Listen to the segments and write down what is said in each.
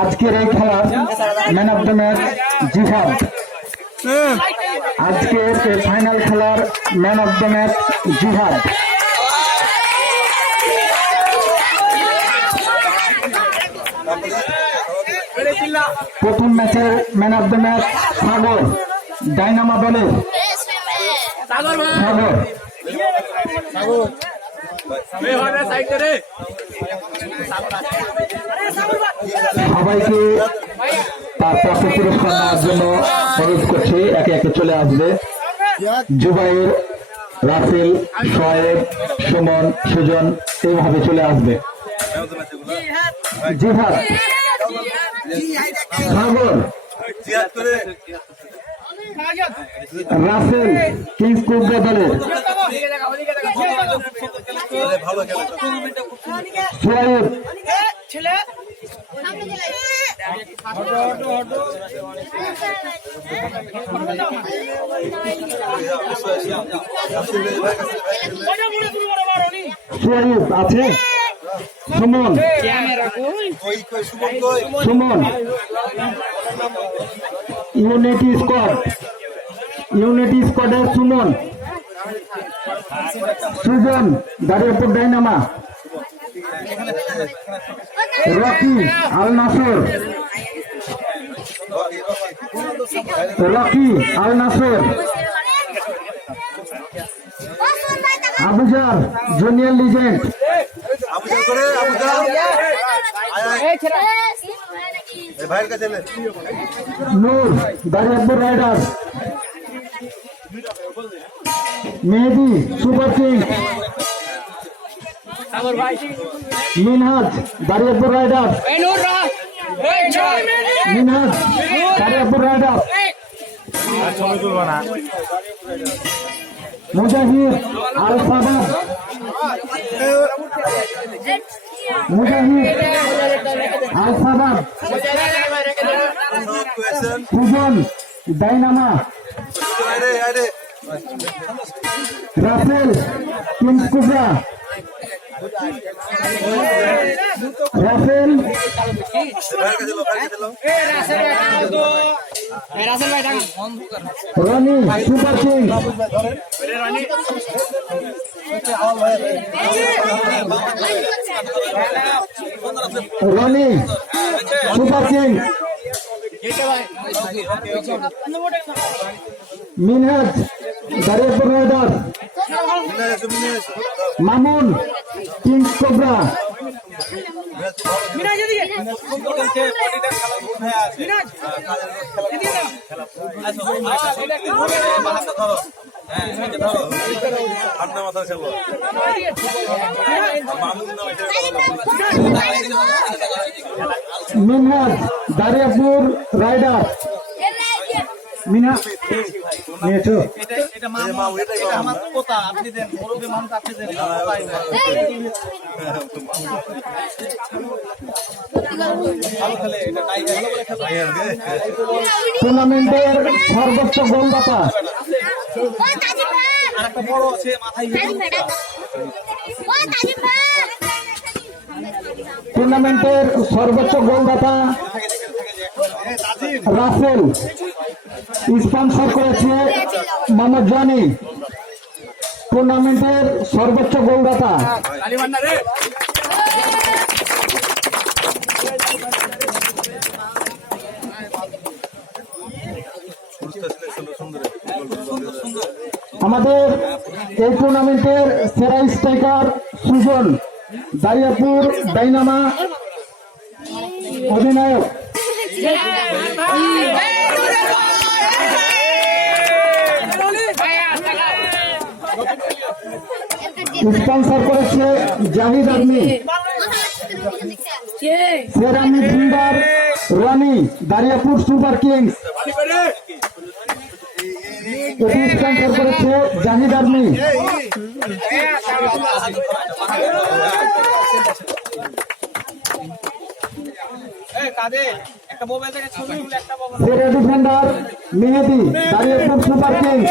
আজকের এই খেলার ম্যান অফ দ্য ম্যাচ জিহাদ। আজকের ফাইনাল খেলার man of the match Jihad. প্রথম ম্যাচের man of the match Sagar Dynamo দলের সাগর। সবাইকে তার প্রাপ্ত পুরস্কার নেওয়ার জন্য অনুরোধ করছি, একে একে চলে আসবে। জুবাইর, রাসেল শোয়েব সুমন, সুজন, এইভাবে চলে আসবে। জিহাদ। সাগর। রাসেল, কিংস কুব্রা দলের সোয়েব সোয়েব আছে Suman Suman Unity Squad. Unity স্কোয়াডের Suman. Sujan Dariyapur Dynamo. Rocky Al Nassr. Rocky Al Nassr. Abuzar Junior Legend. Noor Dariyapur Riders. Mehedi, Super King. Minhaj Dariyapur Riders. Minhaj Dariyapur Riders. Mujahid Al Sabab Mujahid Al Sabab Sujan, Dynamo. Rasel Kings Cobra. Rasel. Rony Super King. Rony Super King. Minhaj. Mamun Kings Cobra. Minhaj Dariyapur Rider Mina. টুর্নামেন্টের সর্বোচ্চ গোলদাতা টুর্নামেন্টের সর্বোচ্চ গোলদাতা Rasel sponsor করেছে মোহাম্মদ জানি। টুর্নামেন্টের সর্বোচ্চ গোলদাতা। আমাদের এই টুর্নামেন্টের সেরা স্ট্রাইকার সুজন, দারিয়াপুর ডাইনামা অধিনায়ক। স্পন্সর করেছে জাহিদ আর্মি সেরা midfielder Rony Dariyapur Super Kings. এটি স্পন্সর করেছে জাহিদ আর্মি সেরা defender Mehedi Dariyapur Super Kings.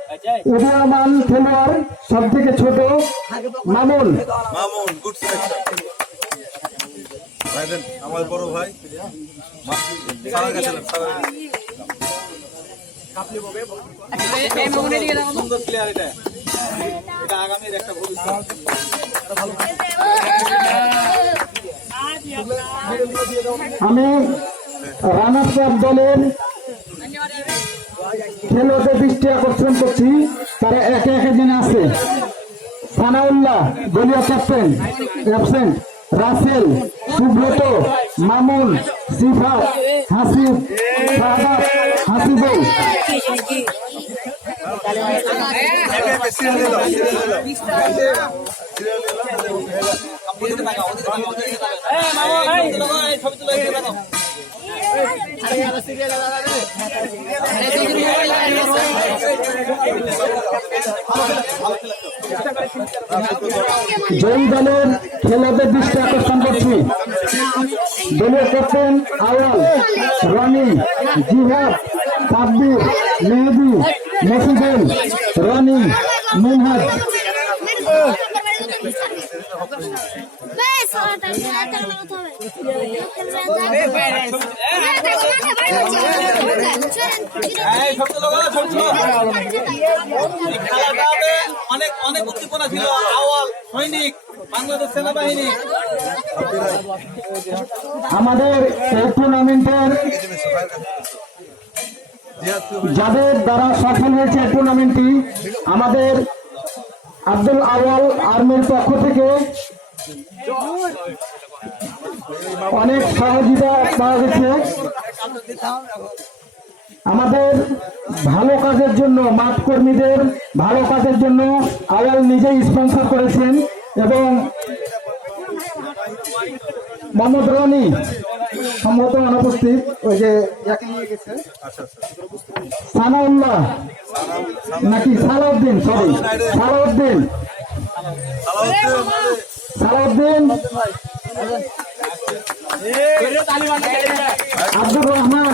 উদীয়মান খেলোয়াড় সব থেকে ছোট মামুন। মামুন গুড আমার বড় ভাই। সারা গেছিলাম সারা সুন্দর প্লেয়ার এটা। এটা আগামীর একটা ভবিষ্যৎ। আমি রানার্স আপ দলের খেলোয়াড়দের দৃষ্টি আকর্ষণ করছি, তারা একে একে জেনে আছে। সানাউল্লাহ, দলীয় ক্যাপ্টেন অ্যাবসেন্ট রাসেল, সুব্রত, মামুন, সিফাত হাসিব সাহাবাত, হাসিবুল। জয়ী দলের খেলোয়াড়দের দৃষ্টি আকর্ষণ করছি। দলীয় ক্যাপ্টেন আওয়াল, রনি, জিহাদ সাব্বির মেহেদি মসিদুল রনি, মিনহাজ। অনেক অনেক উদ্দীপনা ছিল আওয়াল। সৈনিক বাংলাদেশ সেনাবাহিনী। আমাদের এই টুর্নামেন্টের যাদের দ্বারা সফল হয়েছে টুর্নামেন্টটি, আমাদের আব্দুল আওয়াল আর্মির পক্ষ থেকে অনেক সহযোগিতা পাওয়া গেছে। আমাদের ভালো কাজের জন্য মাঠ কর্মীদের ভালো কাজের জন্য আওয়াল নিজেই স্পন্সর করেছেন এবং মোহাম্মদ রনি সম্ভবত অনুপস্থিত। ওই যে সানাউল্লাহ নাকি সালাউদ্দিন সরি সালাউদ্দিন। সালাউদ্দিন। আব্দুর রহমান।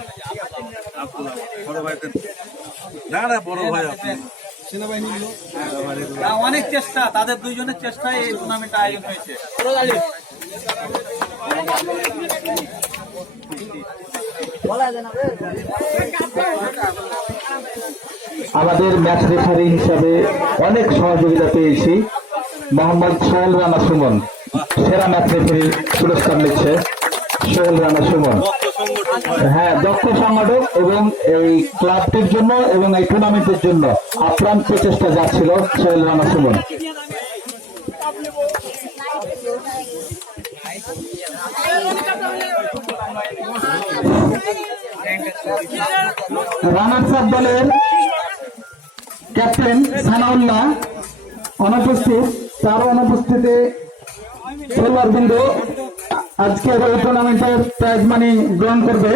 অনেক চেষ্টা, তাদের দুইজনের চেষ্টায় এই টুর্নামেন্ট আয়োজন হয়েছে। আমাদের ম্যাচ রেফারি হিসাবে অনেক সহযোগিতা পেয়েছি। মোহাম্মদ সোহেল রানা সুমন, সেরা ম্যাচ রেফারি পুরস্কার নিচ্ছে সোহেল রানা সুমন। হয়। দক্ষ সংগঠক এবং এই ক্লাবটির জন্য এবং এই টুর্নামেন্টের জন্য আপ্রাণ প্রচেষ্টা যাচ্ছিল সোহেল রানা সুমন দলের ক্যাপ্টেন সানাউল্লাহ অনুপস্থিত তার অনুপস্থিতি খেলোয়াড়বৃন্দ আজকের এই টুর্নামেন্টের প্রাইজ মানি গ্রহণ করবে।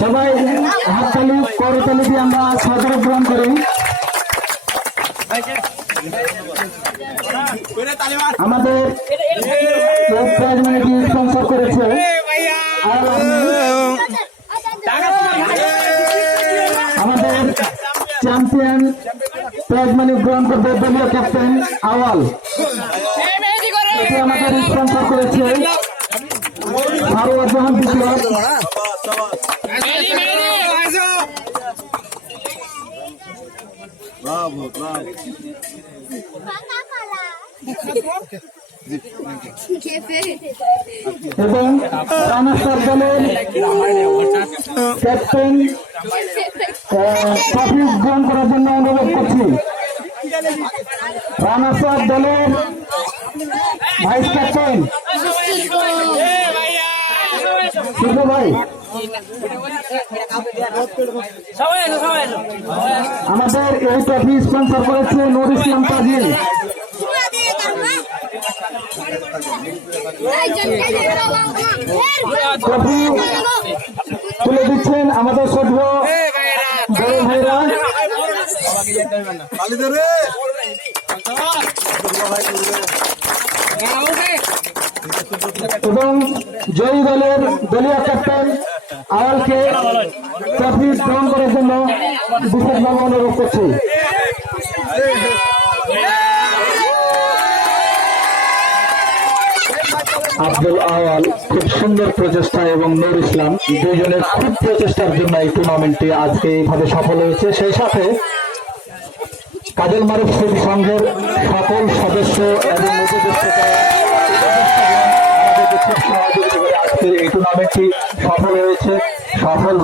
সবাই হাততালি, করতালি দিয়ে আমরা সাদরে গ্রহণ করি। আমাদের স্পন্সর করেছে। আর চ্যাম্পিয়ন প্রাইজ মানি গ্রহণ করবে দলীয় ক্যাপ্টেন আওয়াল। আমাদের স্পন্সর করেছে। সারোয়ার জাহান এবং রানাস্টার দলের ক্যাপ্টেন গ্রহণ করার জন্য অনুরোধ করছি। রানাস্টার দলের ভাইস ক্যাপ্টেন, শিল্প ভাই। আমাদের এই ট্রফি স্পন্সর করেছে নুর ইসলাম তাজিল। তুলে দিচ্ছেন আমাদের বড় ভাইরা এবং জয়ী দলের দলীয় ক্যাপ্টেন আওয়ালকে ট্রফি গ্রহণ করার জন্য বিশেষভাবে অনুরোধ করছি। আব্দুল আওয়াল খুব সুন্দর প্রচেষ্টা এবং নুর ইসলাম দুজনের খুব প্রচেষ্টার জন্য এই টুর্নামেন্টটি আজকে এইভাবে সফল হয়েছে। সেই সাথে কাজল মারুফ স্মৃতি সংঘের সকল সদস্য এবং এই টুর্নামেন্টটি সফল হয়েছে। সফল